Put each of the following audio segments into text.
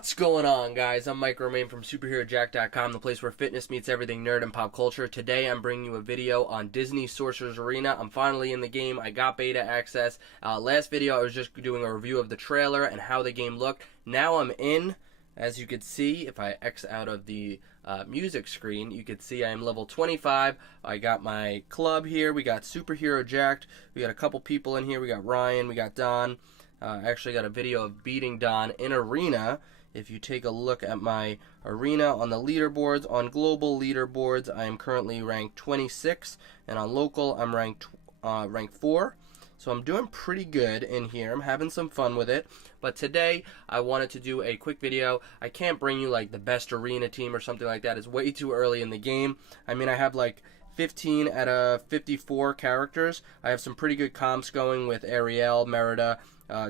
What's going on, guys? I'm Mike Romaine from SuperheroJack.com, the place where fitness meets everything nerd and pop culture. Today I'm bringing you a video on Disney Sorcerer's Arena. I'm finally in the game. I got beta access. Last video I was just doing a review of the trailer and how the game looked. Now I'm in. As you can see, if I X out of the music screen, you can see I am level 25. I got my club here. We got Superhero Jacked. We got a couple people in here. We got Ryan. We got Don. I actually got a video of beating Don in Arena. If you take a look at my Arena on the leaderboards, on global leaderboards, I am currently ranked 26, and on local, I'm ranked 4. So I'm doing pretty good in here. I'm having some fun with it. But today, I wanted to do a quick video. I can't bring you like the best Arena team or something like that. It's way too early in the game. I mean, I have like 15 out of 54 characters. I have some pretty good comps going with Ariel, Merida,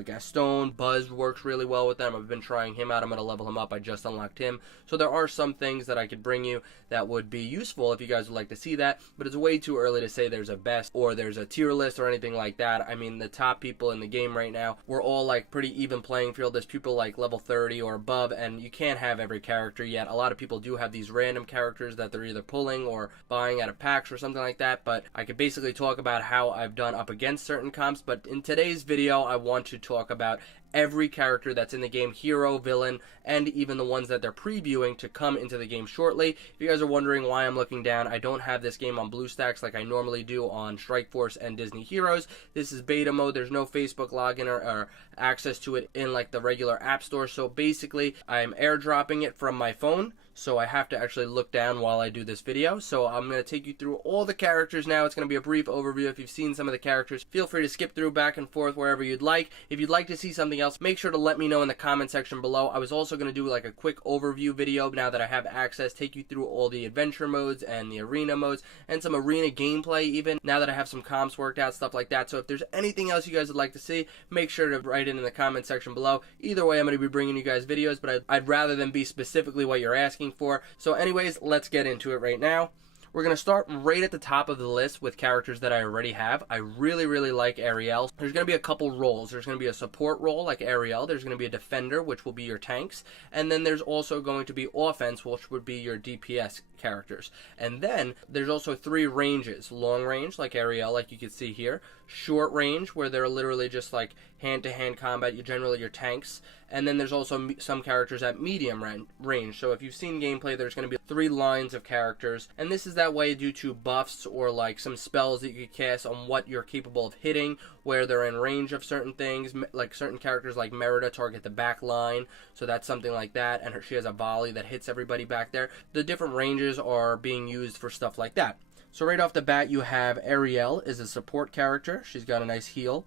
Gaston. Buzz works really well with them. I've been trying him out. I'm going to level him up. I just unlocked him. So there are some things that I could bring you that would be useful if you guys would like to see that. But it's way too early to say there's a best or there's a tier list or anything like that. I mean, the top people in the game right now, we're all like pretty even playing field. There's people like level 30 or above, and you can't have every character yet. A lot of people do have these random characters that they're either pulling or buying out of packs or something like that. But I could basically talk about how I've done up against certain comps. But in today's video, I want to talk about every character that's in the game, hero, villain, and even the ones that they're previewing to come into the game shortly. If you guys are wondering why I'm looking down, I don't have this game on BlueStacks like I normally do on Strikeforce and Disney Heroes. This is beta mode. There's no Facebook login or access to it in like the regular app store. So basically, I'm airdropping it from my phone. So I have to actually look down while I do this video. So I'm going to take you through all the characters now. It's going to be a brief overview. If you've seen some of the characters, feel free to skip through back and forth wherever you'd like. If you'd like to see something else, make sure to let me know in the comment section below. I was also going to do like a quick overview video now that I have access, take you through all the adventure modes and the arena modes and some arena gameplay even, now that I have some comps worked out, stuff like that. So if there's anything else you guys would like to see, make sure to write it in the comment section below. Either way, I'm going to be bringing you guys videos, but I'd rather than be specifically what you're asking for. So anyways, let's get into it right now. We're going to start right at the top of the list with characters that I already have. I really like Ariel. There's going to be a couple roles. There's going to be a support role like Ariel. There's going to be a defender, which will be your tanks. And then there's also going to be offense, which would be your DPS characters. And then there's also 3 ranges. Long range, like Ariel, like you can see here. Short range, where they're literally just like hand-to-hand combat, generally your tanks. And then there's also some characters at medium range. So if you've seen gameplay, there's going to be 3 lines of characters. And this is that way due to buffs or like some spells that you could cast on what you're capable of hitting, where they're in range of certain things. Like certain characters like Merida target the back line. So that's something like that. And she has a volley that hits everybody back there. The different ranges are being used for stuff like that. So right off the bat, you have Ariel is a support character. She's got a nice heal.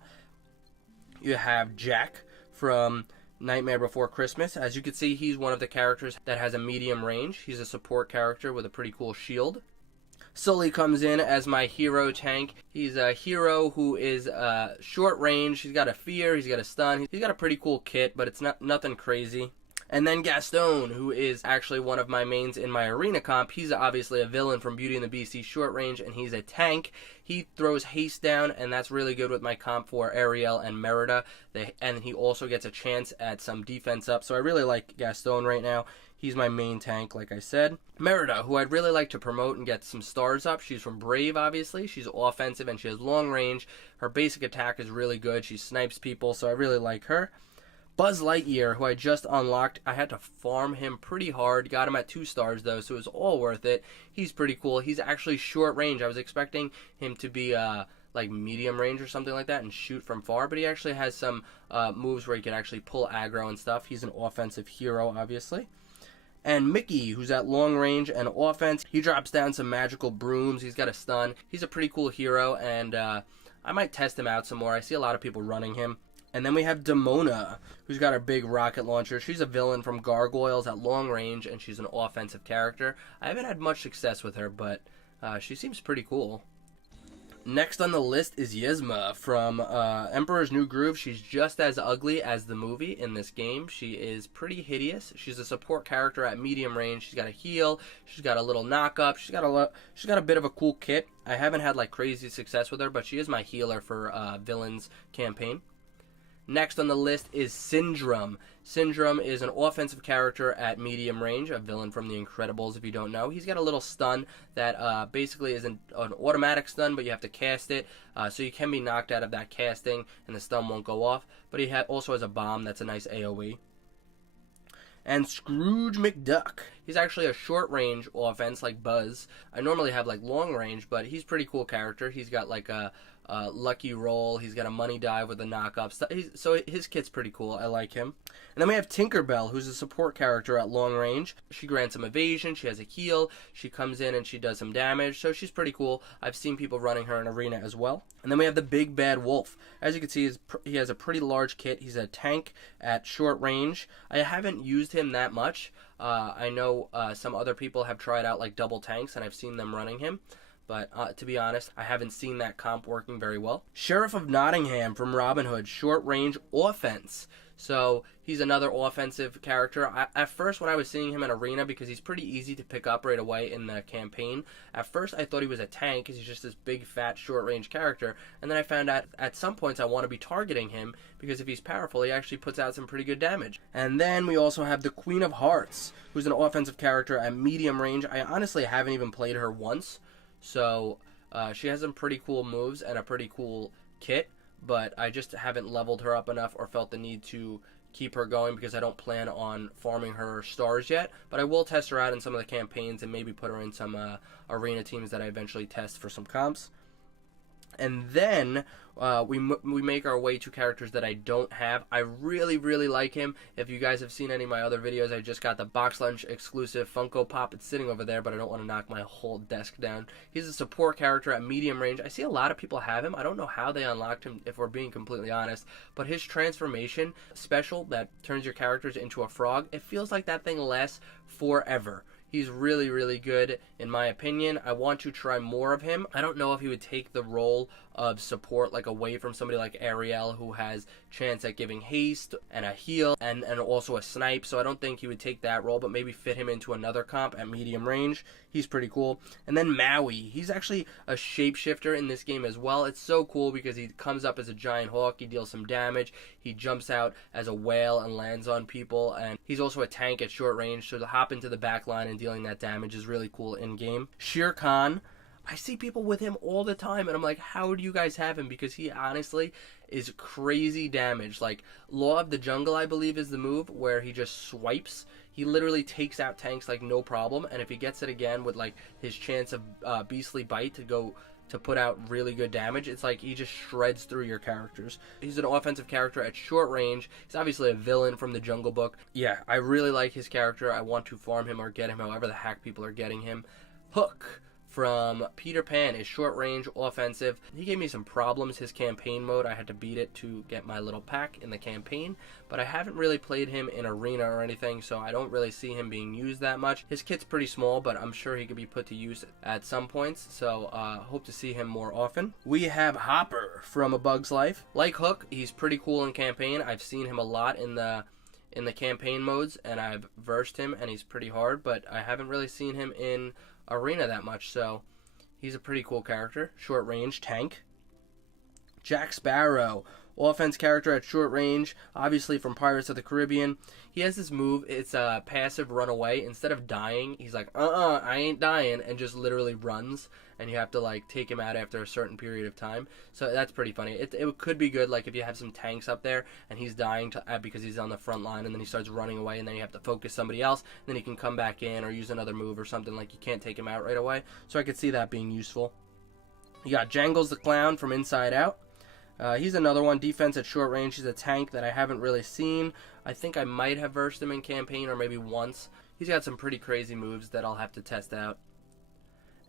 You have Jack from Nightmare Before Christmas. As you can see, he's one of the characters that has a medium range. He's a support character with a pretty cool shield. Sully comes in as my hero tank. He's a hero who is short range. He's got a fear. He's got a stun. He's got a pretty cool kit, but it's nothing crazy. And then Gaston, who is actually one of my mains in my arena comp. He's obviously a villain from Beauty and the Beast. He's short range, and he's a tank. He throws haste down, and that's really good with my comp for Ariel and Merida. And he also gets a chance at some defense up. So I really like Gaston right now. He's my main tank, like I said. Merida, who I'd really like to promote and get some stars up. She's from Brave, obviously. She's offensive, and she has long range. Her basic attack is really good. She snipes people, so I really like her. Buzz Lightyear, who I just unlocked. I had to farm him pretty hard. Got him at 2 stars, though, so it was all worth it. He's pretty cool. He's actually short range. I was expecting him to be like medium range or something like that and shoot from far, but he actually has some moves where he can actually pull aggro and stuff. He's an offensive hero, obviously. And Mickey, who's at long range and offense. He drops down some magical brooms. He's got a stun. He's a pretty cool hero, and I might test him out some more. I see a lot of people running him. And then we have Demona, who's got a big rocket launcher. She's a villain from Gargoyles at long range, and she's an offensive character. I haven't had much success with her, but she seems pretty cool. Next on the list is Yzma from Emperor's New Groove. She's just as ugly as the movie in this game. She is pretty hideous. She's a support character at medium range. She's got a heal. She's got a little knock-up. She's got a bit of a cool kit. I haven't had like crazy success with her, but she is my healer for Villains campaign. Next on the list is Syndrome. Syndrome is an offensive character at medium range, a villain from The Incredibles if you don't know. He's got a little stun that basically is an automatic stun, but you have to cast it, so you can be knocked out of that casting and the stun won't go off. But he also has a bomb that's a nice AoE. And Scrooge McDuck. He's actually a short range offense like Buzz. I normally have like long range, but he's a pretty cool character. He's got like a lucky roll. He's got a money dive with a knock-up. So his kit's pretty cool. I like him. And then we have Tinkerbell, who's a support character at long range. She grants some evasion. She has a heal. She comes in and she does some damage. So she's pretty cool. I've seen people running her in arena as well. And then we have the Big Bad Wolf. As you can see, he has a pretty large kit. He's a tank at short range. I haven't used him that much. I know some other people have tried out like double tanks, and I've seen them running him. But to be honest, I haven't seen that comp working very well. Sheriff of Nottingham from Robin Hood, short range offense. So he's another offensive character. At first, when I was seeing him in arena, because he's pretty easy to pick up right away in the campaign, at first I thought he was a tank because he's just this big, fat, short range character. And then I found out at some points I want to be targeting him because if he's powerful, he actually puts out some pretty good damage. And then we also have the Queen of Hearts, who's an offensive character at medium range. I honestly haven't even played her once. So she has some pretty cool moves and a pretty cool kit, but I just haven't leveled her up enough or felt the need to keep her going because I don't plan on farming her stars yet. But I will test her out in some of the campaigns and maybe put her in some arena teams that I eventually test for some comps. And then we make our way to characters that I don't have. I really, really like him. If you guys have seen any of my other videos, I just got the Box Lunch exclusive Funko Pop. It's sitting over there, but I don't want to knock my whole desk down. He's a support character at medium range. I see a lot of people have him. I don't know how they unlocked him, if we're being completely honest. But his transformation special that turns your characters into a frog, it feels like that thing lasts forever. He's really, really good, in my opinion. I want to try more of him. I don't know if he would take the role of support like away from somebody like Ariel, who has chance at giving haste and a heal and also a snipe. So I don't think he would take that role, but maybe fit him into another comp at medium range. He's pretty cool. And then Maui. He's actually a shapeshifter in this game as well. It's so cool because he comes up as a giant hawk. He deals some damage. He jumps out as a whale and lands on people. And he's also a tank at short range, so to hop into the back line and dealing that damage is really cool in game. Shere Khan. I see people with him all the time, and I'm like, how do you guys have him? Because he honestly is crazy damage. Like, Law of the Jungle, I believe, is the move where he just swipes. He literally takes out tanks like no problem, and if he gets it again with like his chance of Beastly Bite to put out really good damage, it's like he just shreds through your characters. He's an offensive character at short range. He's obviously a villain from the Jungle Book. Yeah, I really like his character. I want to farm him or get him however the heck people are getting him. Hook from Peter Pan is short range offensive. He gave me some problems, his campaign mode. I had to beat it to get my little pack in the campaign, but I haven't really played him in arena or anything, so I don't really see him being used that much. His kit's pretty small, but I'm sure he could be put to use at some points, so hope to see him more often. We have Hopper from A Bug's Life. Like Hook, he's pretty cool in campaign. I've seen him a lot in the campaign modes, and I've versed him, and he's pretty hard, but I haven't really seen him in arena that much, so he's a pretty cool character. Short range tank. Jack Sparrow, offense character at short range, obviously from Pirates of the Caribbean. He has this move, it's a passive runaway. Instead of dying, he's like, I ain't dying, and just literally runs, and you have to like take him out after a certain period of time. So that's pretty funny. It could be good, like if you have some tanks up there and he's dying because he's on the front line, and then he starts running away, and then you have to focus somebody else, and then he can come back in or use another move or something. Like you can't take him out right away. So I could see that being useful. You got Jangles the Clown from Inside Out. He's another one, defense at short range. He's a tank that I haven't really seen. I think I might have versed him in campaign or maybe once. He's got some pretty crazy moves that I'll have to test out.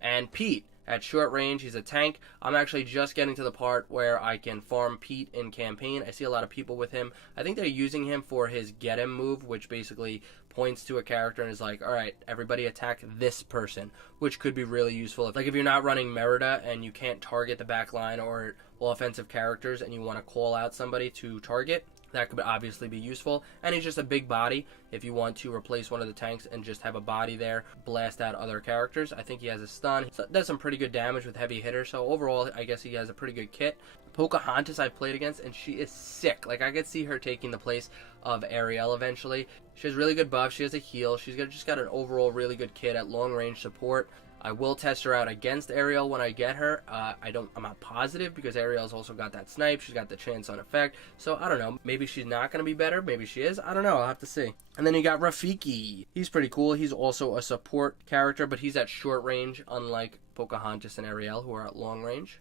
And Pete, at short range, he's a tank. I'm actually just getting to the part where I can farm Pete in campaign. I see a lot of people with him. I think they're using him for his Get Him move, which basically points to a character and is like, alright, everybody attack this person, which could be really useful. Like if you're not running Merida and you can't target the back line or offensive characters and you want to call out somebody to target, That could obviously be useful. And he's just a big body. If you want to replace one of the tanks and just have a body there, blast out other characters. I think he has a stun. So does some pretty good damage with heavy hitter. So overall, I guess he has a pretty good kit. Pocahontas I've played against, and she is sick. Like, I could see her taking the place of Ariel eventually. She has really good buffs. She has a heal. She's just got an overall really good kit at long range support. I will test her out against Ariel when I get her. I'm not positive because Ariel's also got that snipe. She's got the chance on effect. So I don't know. Maybe she's not going to be better. Maybe she is. I don't know. I'll have to see. And then you got Rafiki. He's pretty cool. He's also a support character, but he's at short range, unlike Pocahontas and Ariel, who are at long range.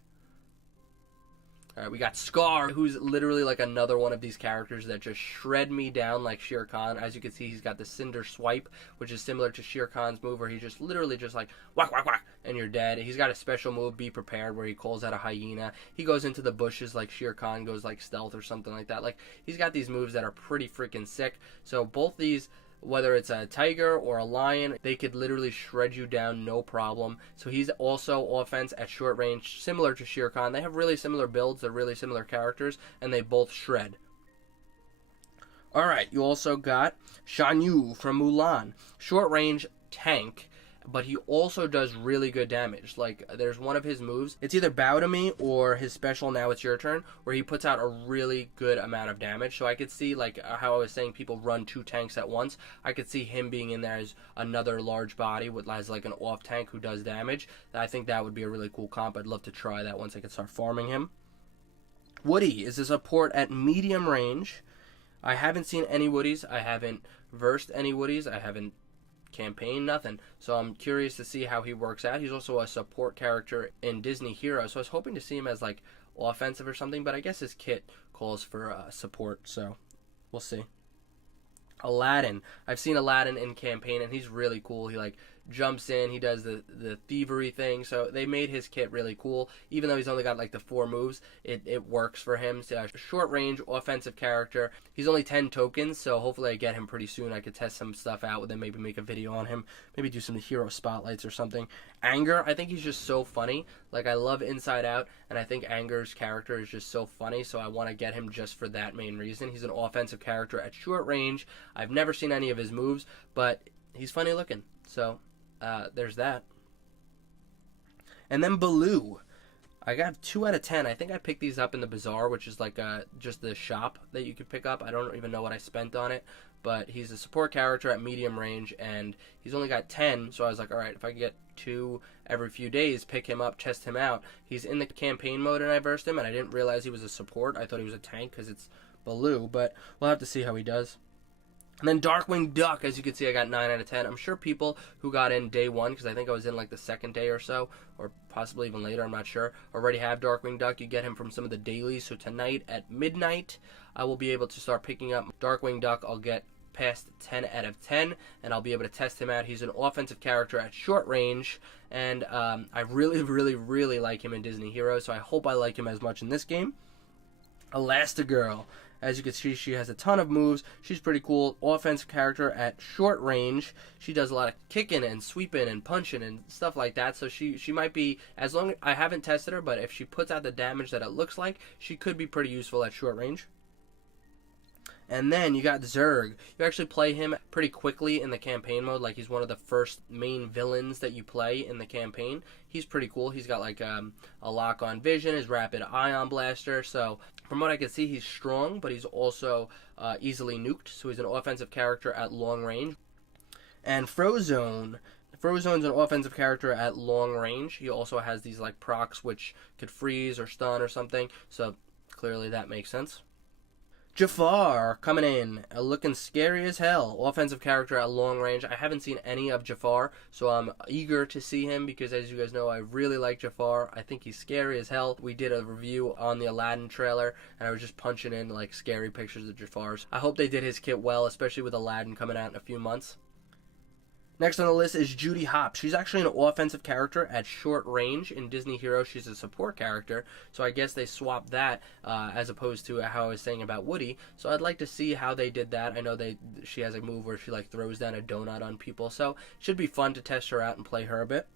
All right, we got Scar, who's literally like another one of these characters that just shred me down like Shere Khan. As you can see, he's got the Cinder Swipe, which is similar to Shere Khan's move, where he just literally just like whack, whack, whack, and you're dead. He's got a special move, Be Prepared, where he calls out a hyena. He goes into the bushes like Shere Khan goes like stealth or something like that. Like, he's got these moves that are pretty freaking sick. So both these, whether it's a tiger or a lion, they could literally shred you down, no problem. So he's also offense at short range, similar to Shere Khan. They have really similar builds, they're really similar characters, and they both shred. Alright, you also got Shan Yu from Mulan. Short range tank, but he also does really good damage. Like, there's one of his moves, it's either Bow to Me or his special Now It's Your Turn, where he puts out a really good amount of damage. So I could see, like how I was saying people run 2 tanks at once, I could see him being in there as another large body with as like an off tank who does damage. I think that would be a really cool comp. I'd love to try that once I can start farming him. Woody is a support at medium range. I haven't seen any Woodies. I haven't versed any Woodies. I haven't campaign, nothing. So I'm curious to see how he works out. He's also a support character in Disney Hero, so I was hoping to see him as like offensive or something, but I guess his kit calls for support, so we'll see. Aladdin. I've seen Aladdin in campaign, and he's really cool. He like jumps in, he does the thievery thing, so they made his kit really cool. Even though he's only got like the 4 moves, it works for him. So short range offensive character. He's only 10 tokens, so hopefully I get him pretty soon. I could test some stuff out with him, maybe make a video on him, maybe do some hero spotlights or something. Anger, I think he's just so funny. Like, I love Inside Out, and I think Anger's character is just so funny, so I want to get him just for that main reason. He's an offensive character at short range. I've never seen any of his moves, but he's funny looking, so there's that. And then Baloo. I got 2 out of 10. I think I picked these up in the bazaar, which is like just the shop that you could pick up. I don't even know what I spent on it, but he's a support character at medium range, and he's only got 10, so I was like, alright, if I can get 2 every few days, pick him up, test him out. He's in the campaign mode, and I versed him, and I didn't realize he was a support. I thought he was a tank because it's Baloo, but we'll have to see how he does. And then Darkwing Duck, as you can see, I got 9 out of 10. I'm sure people who got in day 1, because I think I was in like the 2nd day or so, or possibly even later, I'm not sure, already have Darkwing Duck. You get him from some of the dailies, so tonight at midnight, I will be able to start picking up Darkwing Duck. I'll get past 10 out of 10, and I'll be able to test him out. He's an offensive character at short range, and I really, really, really like him in Disney Hero, so I hope I like him as much in this game. Elastigirl. As you can see, she has a ton of moves. She's pretty cool. Offensive character at short range. She does a lot of kicking and sweeping and punching and stuff like that. So she might be, as long as I haven't tested her, but if she puts out the damage that it looks like, she could be pretty useful at short range. And then you got Zurg. You actually play him pretty quickly in the campaign mode. Like, he's one of the first main villains that you play in the campaign. He's pretty cool. He's got like a lock on vision, his rapid ion blaster. So from what I can see, he's strong, but he's also easily nuked. So he's an offensive character at long range. And Frozone. Frozone's an offensive character at long range. He also has these like procs which could freeze or stun or something. So clearly that makes sense. Jafar coming in, looking scary as hell. Offensive character at long range. I haven't seen any of Jafar, so I'm eager to see him because, as you guys know, I really like Jafar. I think he's scary as hell. We did a review on the Aladdin trailer, and I was just punching in like scary pictures of Jafar's. I hope they did his kit well, especially with Aladdin coming out in a few months. Next on the list is Judy Hopps. She's actually an offensive character at short range. In Disney Hero, she's a support character, so I guess they swapped that as opposed to how I was saying about Woody. So I'd like to see how they did that. I know she has a move where she like throws down a donut on people, so it should be fun to test her out and play her a bit.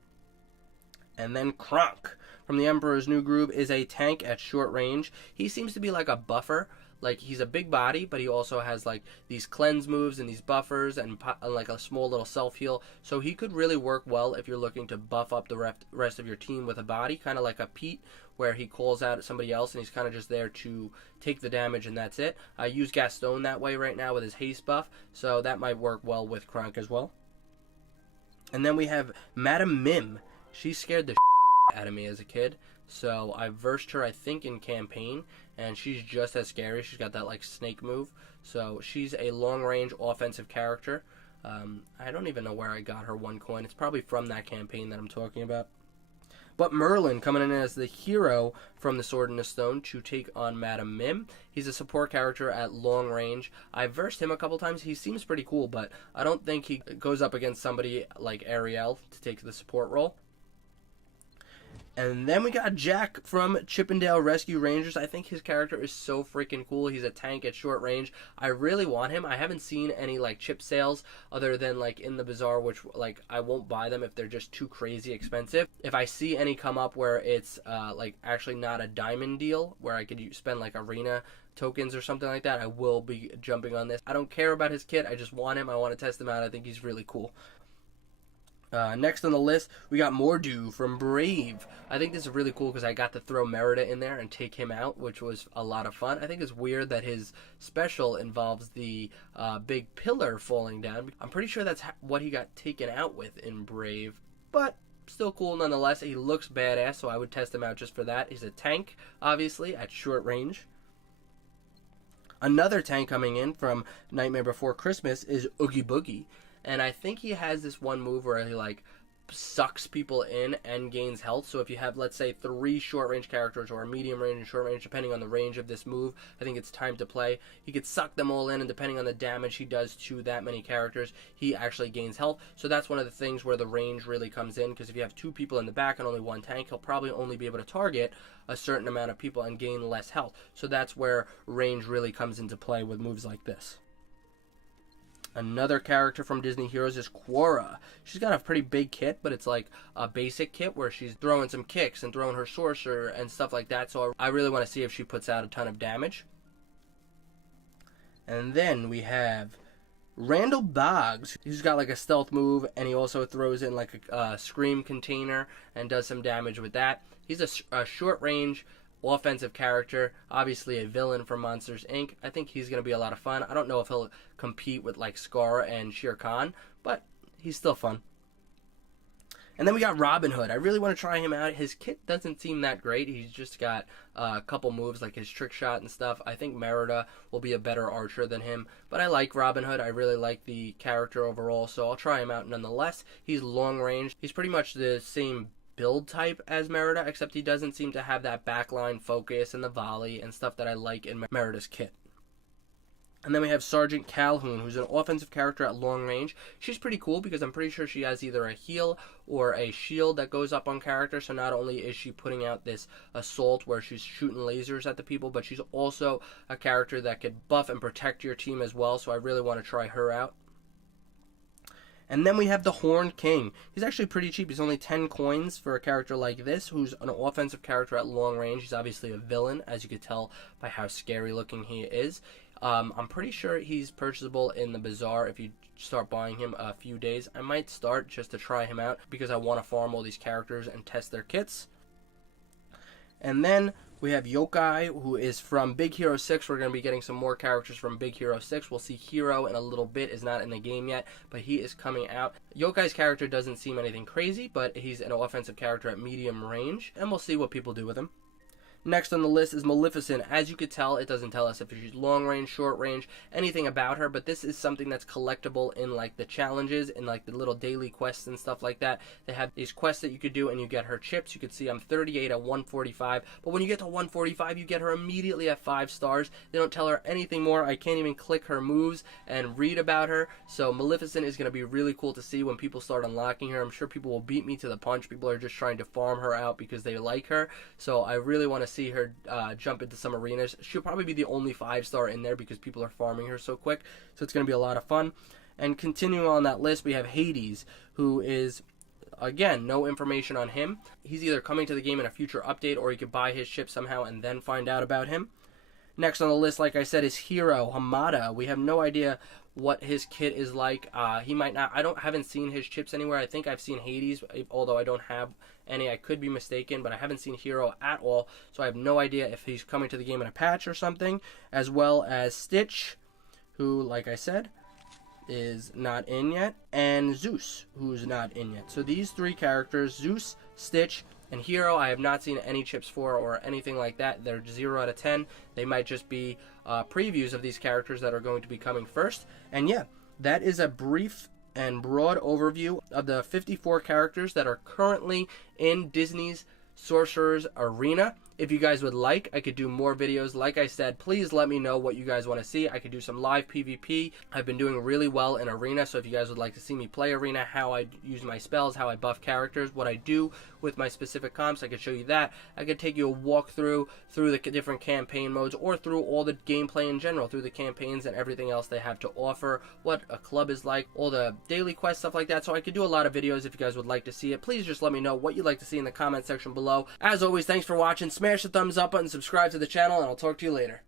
And then Kronk from the Emperor's New Groove is a tank at short range. He seems to be like a buffer. Like, he's a big body, but he also has like these cleanse moves and these buffers and like a small little self heal. So he could really work well if you're looking to buff up the rest of your team with a body, kind of like a Pete, where he calls out at somebody else and he's kind of just there to take the damage and that's it. I use Gaston that way right now with his haste buff, so that might work well with Kronk as well. And then we have Madame Mim. She scared the out of me as a kid, so I versed her, I think, in campaign, and she's just as scary. She's got that like snake move, so she's a long range offensive character. I don't even know where I got her 1 coin. It's probably from that campaign that I'm talking about. But Merlin coming in as the hero from the Sword and the Stone to take on Madame Mim. He's a support character at long range. I've versed him a couple times. He seems pretty cool, but I don't think he goes up against somebody like Ariel to take the support role. And then we got Jack from Chippendale Rescue Rangers. I think his character is so freaking cool. He's a tank at short range. I really want him. I haven't seen any like chip sales other than like in the bazaar, which like I won't buy them if they're just too crazy expensive. If I see any come up where it's like actually not a diamond deal where I could spend like arena tokens or something like that, I will be jumping on this. I don't care about his kit. I just want him. I want to test him out. I think he's really cool. Next on the list, we got Mordu from Brave. I think this is really cool because I got to throw Merida in there and take him out, which was a lot of fun. I think it's weird that his special involves the big pillar falling down. I'm pretty sure that's what he got taken out with in Brave, but still cool nonetheless. He looks badass, so I would test him out just for that. He's a tank, obviously, at short range. Another tank coming in from Nightmare Before Christmas is Oogie Boogie. And I think he has this one move where he like sucks people in and gains health. So if you have, let's say, 3 short range characters or a medium range and short range, depending on the range of this move, I think it's time to play. He could suck them all in, and depending on the damage he does to that many characters, he actually gains health. So that's one of the things where the range really comes in, because if you have 2 people in the back and only 1 tank, he'll probably only be able to target a certain amount of people and gain less health. So that's where range really comes into play with moves like this. Another character from Disney Heroes is Quora. She's got a pretty big kit, but it's like a basic kit where she's throwing some kicks and throwing her Sorcerer and stuff like that. So I really want to see if she puts out a ton of damage. And then we have Randall Boggs. He's got like a stealth move, and he also throws in like a scream container and does some damage with that. He's a short range offensive character, obviously a villain from Monsters Inc. I think he's going to be a lot of fun. I don't know if he'll compete with like Scar and Shere Khan, but he's still fun. And then we got Robin Hood. I really want to try him out. His kit doesn't seem that great. He's just got a couple moves like his trick shot and stuff. I think Merida will be a better archer than him, but I like Robin Hood. I really like the character overall, so I'll try him out nonetheless. He's long range. He's pretty much the same build type as Merida, except he doesn't seem to have that backline focus and the volley and stuff that I like in Merida's kit. And then we have Sergeant Calhoun, who's an offensive character at long range. She's pretty cool because I'm pretty sure she has either a heal or a shield that goes up on character. So not only is she putting out this assault where she's shooting lasers at the people, but she's also a character that could buff and protect your team as well. So I really want to try her out. And then we have the Horned King. He's actually pretty cheap. He's only 10 coins for a character like this, who's an offensive character at long range. He's obviously a villain, as you could tell by how scary looking he is. I'm pretty sure he's purchasable in the bazaar if you start buying him a few days. I might start just to try him out because I want to farm all these characters and test their kits. And then we have Yokai, who is from Big Hero 6. We're going to be getting some more characters from Big Hero 6. We'll see Hero in a little bit. Is not in the game yet, but he is coming out. Yokai's character doesn't seem anything crazy, but he's an offensive character at medium range, and we'll see what people do with him. Next on the list is Maleficent. As you could tell, it doesn't tell us if she's long range, short range, anything about her, but this is something that's collectible in like the challenges, in like the little daily quests and stuff like that. They have these quests that you could do and you get her chips. You could see I'm 38 at 145, but when you get to 145, you get her immediately at 5 stars. They don't tell her anything more. I can't even click her moves and read about her. So Maleficent is going to be really cool to see when people start unlocking her. I'm sure people will beat me to the punch. People are just trying to farm her out because they like her. So I really want to see her jump into some arenas. She'll probably be the only 5-star in there because people are farming her so quick. So it's going to be a lot of fun. And continuing on that list, we have Hades, who is, again, no information on him. He's either coming to the game in a future update or you could buy his ship somehow and then find out about him. Next on the list, like I said, is Hero Hamada. We have no idea what his kit is like. He might not. Haven't seen his chips anywhere. I think I've seen Hades, although I don't have any. I could be mistaken, but I haven't seen Hero at all, so I have no idea if he's coming to the game in a patch or something. As well as Stitch, who, like I said, is not in yet, and Zeus, who's not in yet. So these three characters, Zeus, Stitch, and Hero, I have not seen any chips for or anything like that. They're 0 out of 10. They might just be previews of these characters that are going to be coming first. And yeah, that is a brief and broad overview of the 54 characters that are currently in Disney's Sorcerer's Arena. If you guys would like, I could do more videos. Like I said, please let me know what you guys want to see. I could do some live PvP. I've been doing really well in Arena, so if you guys would like to see me play Arena, how I use my spells, how I buff characters, what I do with my specific comps, I could show you that. I could take you a walkthrough through the different campaign modes or through all the gameplay in general, through the campaigns and everything else they have to offer, what a club is like, all the daily quests, stuff like that. So I could do a lot of videos if you guys would like to see it. Please just let me know what you'd like to see in the comment section below. As always, thanks for watching. Smash the thumbs up button, subscribe to the channel, and I'll talk to you later.